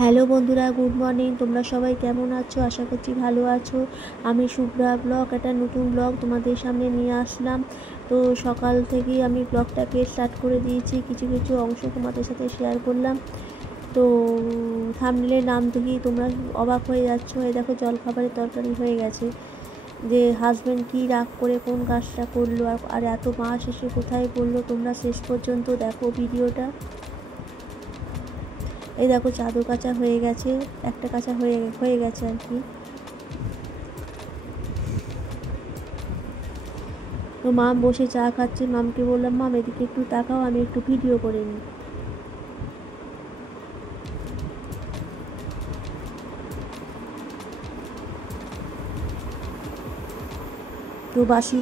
Hello বন্ধুরা, good morning. তোমরা সবাই কেমন আছো? আশা করছি ভালো আছো। আমি শুভ্রা ব্লগ, একটা নতুন ব্লগ তোমাদের সামনে নিয়ে আসলাম। তো সকাল থেকেই আমি ব্লগটাকে স্টার্ট করে দিয়েছি, কিছু কিছু অংশ তোমাদের সাথে শেয়ার করলাম। তো থাম্বনেলের নাম থেকেই তোমরা অবাক হয়ে যাচ্ছ। এই দেখো, জলখাবারের তরকারি হয়ে গেছে। যে হাজব্যান্ড কী রাগ করে কোন কাজটা করলো, আর এত মাস এসে কোথায় পড়লো, তোমরা শেষ পর্যন্ত দেখো ভিডিওটা। এই দেখো, চাদর কাচা হয়ে গেছে, একটা কাচা হয়ে গেছে আর কি। তো মাম বসে চা খাচ্ছে। মামকে বললাম, মাম এদিকে একটু তাকাও, আমি একটু ভিডিও করে নিই। তো বাসি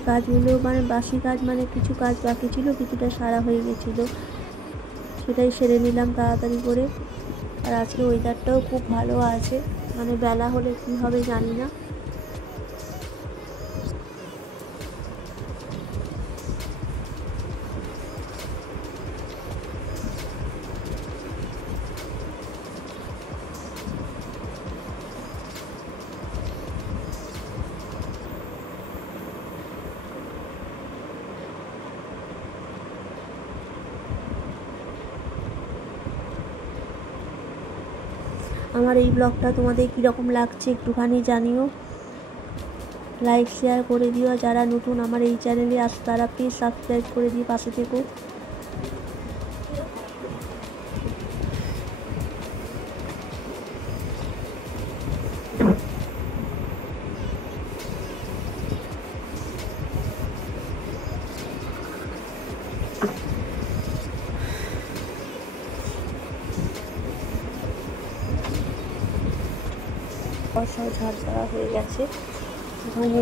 কাজ মানে কিছু কাজ বাকি ছিল, কিছুটা সারা হয়ে গেছিলো, সেটাই সেরে নিলাম তাড়াতাড়ি করে। আর আজকে ওয়েদারটাও খুব ভালো আছে, মানে বেলা হলে কী হবে জানি না। আমার এই ব্লগটা তোমাদের কীরকম লাগছে একটুখানি জানিও, লাইক শেয়ার করে দিও। যারা নতুন আমার এই চ্যানেলে আসো তারা প্লিজ সাবস্ক্রাইব করে দিয়ে পাশে থেকো। সব ঝাড় দেওয়া হয়ে গেছে। ওখানে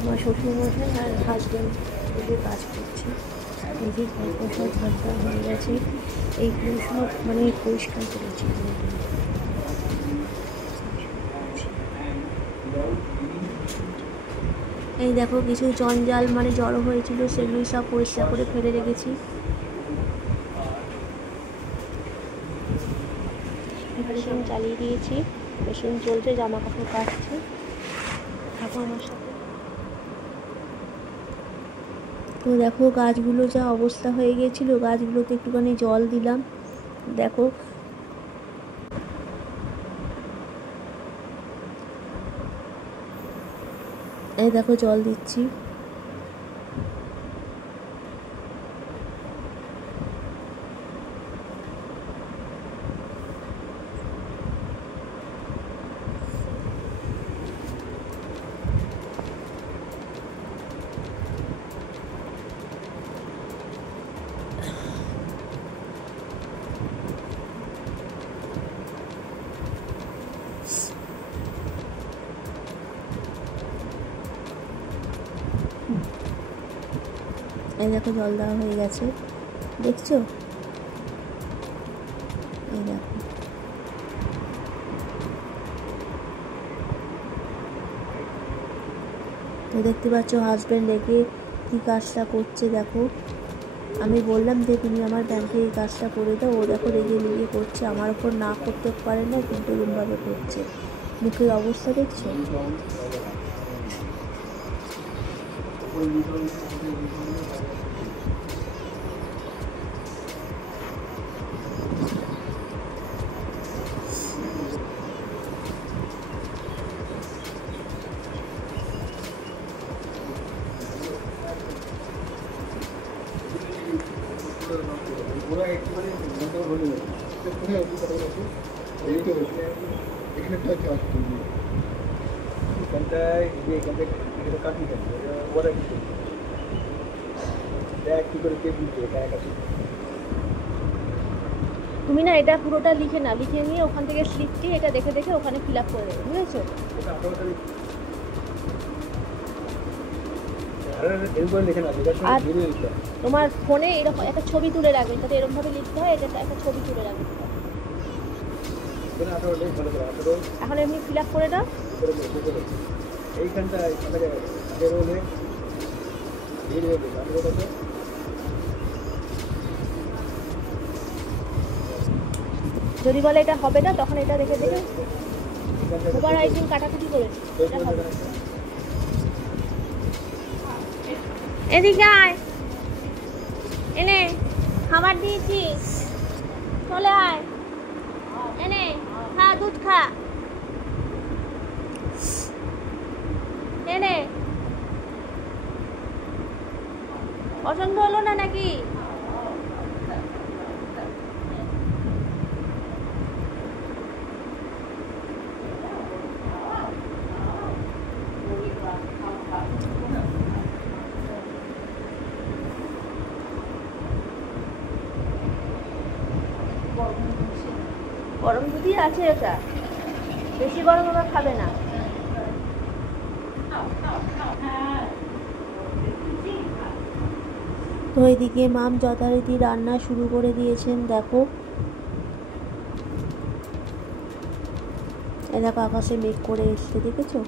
আমার শ্বশুরমশাই আর হাজব্যান্ড এদের কাজ করছে। এই যে সব ঝাড় দেওয়া হয়ে গেছে, এইগুলো সব মানে পরিষ্কার করেছি। এই দেখো, কিছু জঞ্জাল মানে জড়ো হয়েছিল, সেগুলো সব পরিষ্কার করে ফেলে রেখেছি। মেশিন চালিয়ে দিয়েছি, মেশিন চলছে, জামা কাপড় কাচছে। থাকো আমার সাথে। তো দেখো, গাছগুলো যা অবস্থা হয়ে গেছিলো, গাছগুলোতে একটুখানি জল দিলাম। দেখো, এই দেখো জল দিচ্ছি। এই দেখো, জল দেওয়া হয়ে গেছে, দেখছো? এই দেখো, তো দেখতে পাচ্ছ হাজব্যান্ড রেখে কী কাজটা করছে। দেখো, আমি বললাম যে তুমি আমার ব্যাংকে এই কাজটা করে দাও, ও দেখো রেগে লেগে করছে, আমার ওপর না করতে পারে না, কিন্তু এরকমভাবে করছে। মুখের অবস্থা দেখছো? তুমি না এটা পুরোটা লিখে নিয়ে ওখান থেকে স্লিপটি এটা দেখে দেখে ওখানে ফিল আপ করে দেবে, বুঝেছো? আর তোমার ফোনে এরকম একটা ছবি তুলে রাখবেন, যাতে এরকম ভাবে লিখতে হয়, এটা একটা ছবি তুলে রাখবেন। এখন এমনি ফিল আপ করে দাও। এইখানটায় যদি বলে এটা হবে না তখন এটা দেখে দেখে ওভার আইসিং কাটাকুটি করেছি, এটা হবে। এদিকে আয়, এনে খাবার দিয়েছি, চলে আয়, এনে খা, দুধ খা, এনে। পছন্দ হলো না নাকি? গরম দুধই আছে, ওটা বেশি গরম আবার খাবে না। তো এদিকে মাম যথারীতি রান্না শুরু করে দিয়েছেন। দেখো এ দেখো আকাশে মেঘ করে এসছে, দেখেছো?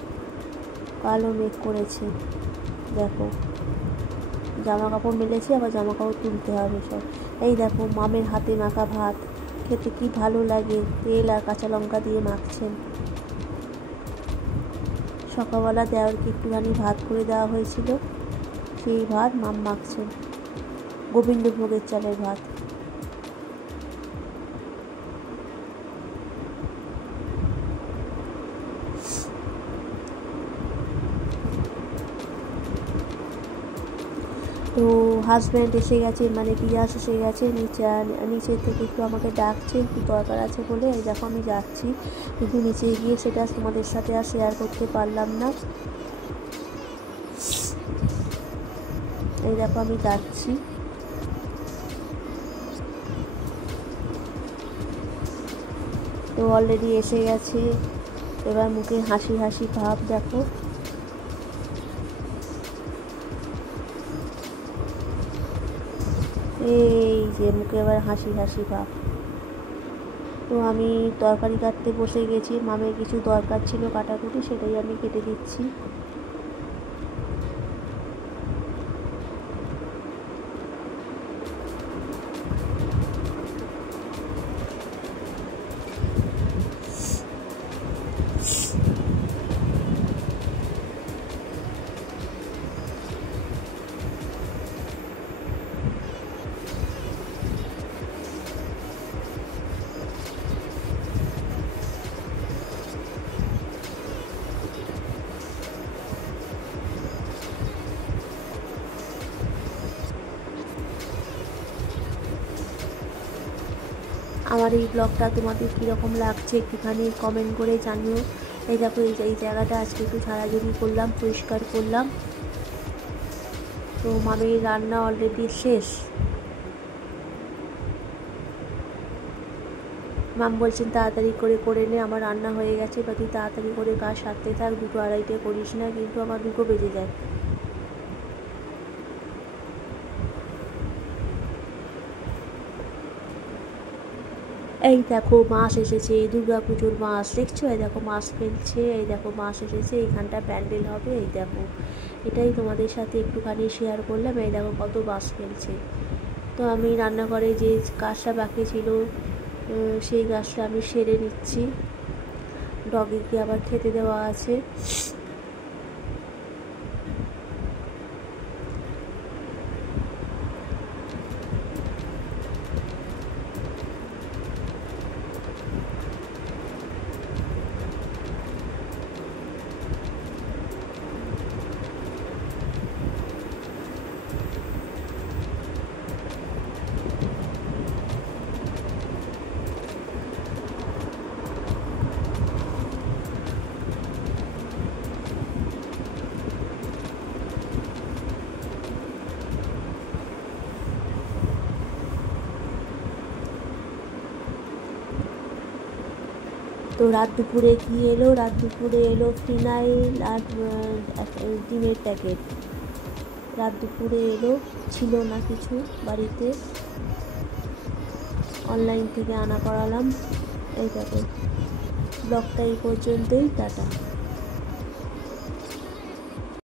কালো মেঘ করেছে। দেখো জামা কাপড় মেলেছে, আবার জামা কাপড় তুলতে হবে সব। এই দেখো মামের হাতে মাখা ভাত, খেতে কি ভালো লাগে, তেল আর কাঁচা লঙ্কা দিয়ে মাখছেন। সকালবেলা দেওয়ারকে একটুখানি ভাত করে দেওয়া হয়েছিল, সেই ভাত মাম মাখছেন, গোবিন্দভোগের চালের ভাত। তো হাজব্যান্ড এসে গেছে, মানে পিয়াস এসে গেছে, নিচে থেকে একটু আমাকে ডাকছে, একটু দরকার আছে বলে। এই দেখো আমি যাচ্ছি, কিন্তু নিচে গিয়ে সেটা তোমাদের সাথে আর শেয়ার করতে পারলাম না। এই দেখো আমি যাচ্ছি। তো অলরেডি এসে গেছে, এবার মুখে হাসি হাসি ভাব। দেখো এই যে মুখে এবার হাসি হাসি ভাব। তো আমি তরকারি কাটতে বসে গেছি, মামের কিছু দরকার ছিল কাটাকুটি, সেটাই আমি কেটে দিচ্ছি। আমার এই ব্লগটা তোমাদের কীরকম লাগছে একটুখানি কমেন্ট করে জানিও। এই দেখো এই জায়গাটা আজকে একটু ঝাড়াঝুড়ি করলাম, পরিষ্কার করলাম। তো মামের রান্না অলরেডি শেষ। মাম বলছেন তাড়াতাড়ি করে নে, আমার রান্না হয়ে গেছে, বা তুই তাড়াতাড়ি করে কাজ সারতে থাক, 2-2:30 করিস না, কিন্তু আমার 2 বেজে যায়। এই দেখো মাছ এসেছে, দুর্গা পুজোর মাছ, দেখছো? এই দেখো মাছ ফেলছে, এই দেখো মাছ এসেছে, এইখানটা প্যান্ডেল হবে। এই দেখো এটাই তোমাদের সাথে একটুখানি শেয়ার করলাম। এই দেখো কত মাছ ফেলছে। তো আমি রান্নাঘরে যে কাজটা বাকি ছিল সেই কাজটা আমি সেরে নিচ্ছি, ডগিকে আবার খেতে দেওয়া আছে। তো রাত দুপুরে কী এলো? রাত দুপুরে এলো ফিনাইল আর ডিমের প্যাকেট। রাত দুপুরে এলো, ছিল না কিছু বাড়িতে, অনলাইন থেকে আনা করালাম। এই দেখো ব্লগটা এই পর্যন্তই, টাটা।